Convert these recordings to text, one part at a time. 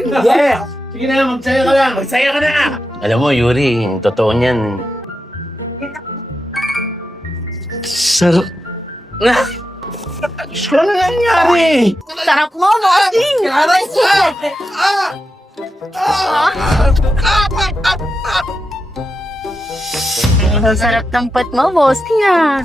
Yeah! Sige na, magsaya ka lang. Magsaya ka na! Alam mo, Yuri, yung totoo niyan. Sarap. Ano nangyari? Sarap mo, bossing! Aray ka! Ang sarap ng pat mo, bossing ah.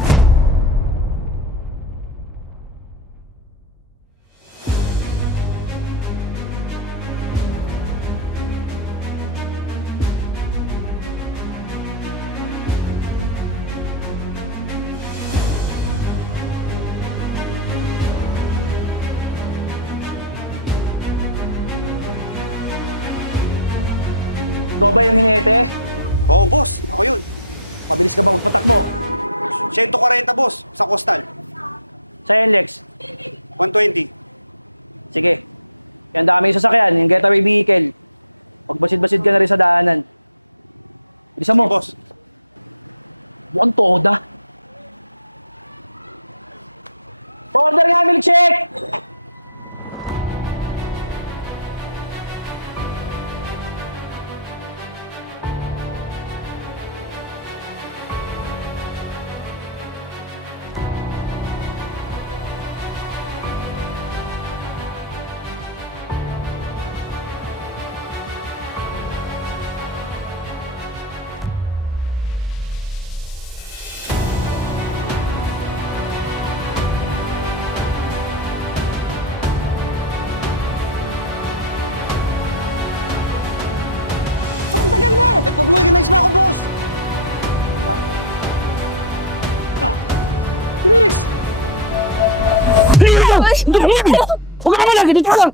Huwag ka malag! Dito ka lang!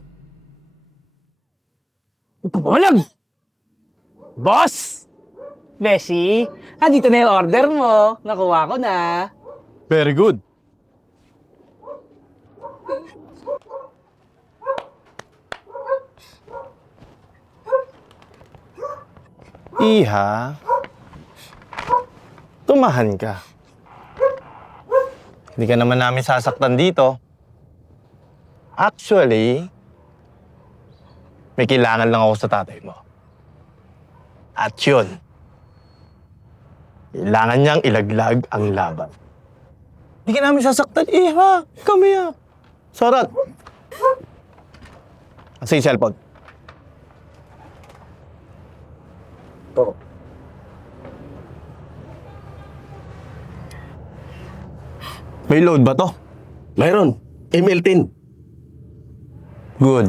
Huwag ka malag! Boss! Beshi, dito na yung order mo. Nakuha ko na. Very good. Iha, tumahan ka. Hindi ka naman namin sasaktan dito. Actually, may kailangan lang ako sa tatay mo. At yun, kailangan niyang ilaglag ang laban. Hindi ka namin sasaktan, Iha. Come here. Sarat. Asa yung cellphone? Oo. May load ba to? Mayroon. ML10. Good.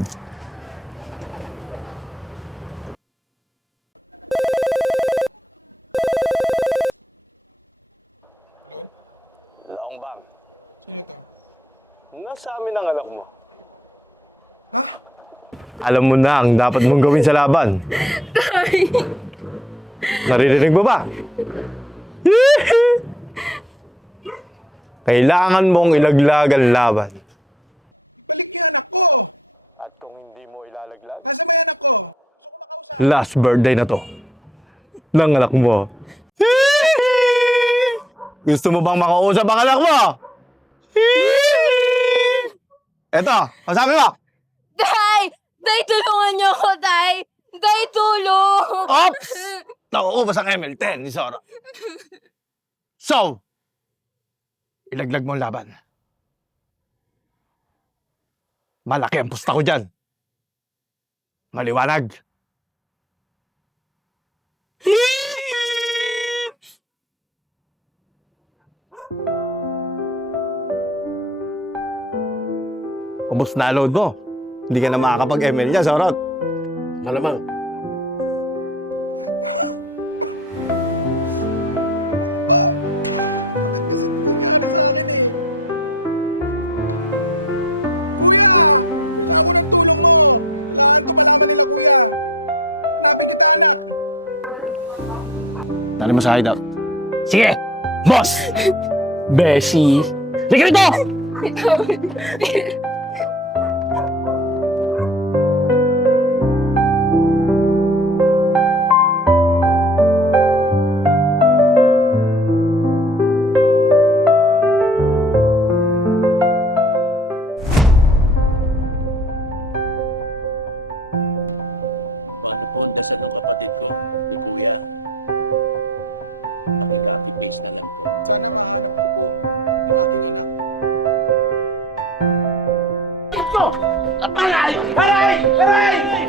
Long Bang. Nasa amin ang anak mo. Alam mo na ang dapat mong gawin sa laban. Tay! Naririnig mo ba? Kailangan mong ilaglag ang laban. At kung hindi mo ilalaglag, last birthday na to ng anak mo. Gusto mo bang makausap ang anak mo? Eto, kasabi mo! Tay! Tay, tulungan niyo ako, Tay! Tay, tulong! Ops! Nauubos ang ML10 ni Sora. So, ilaglag mo ang laban. Malaki ang pusta ko dyan. Maliwanag. Ubus na load mo. Hindi ka na makakapag-ML niya, Sorot. Malamang. Tali mo sa hideout. Sige! Boss! Beshi! Sige rito! Aray! Aray! Aray!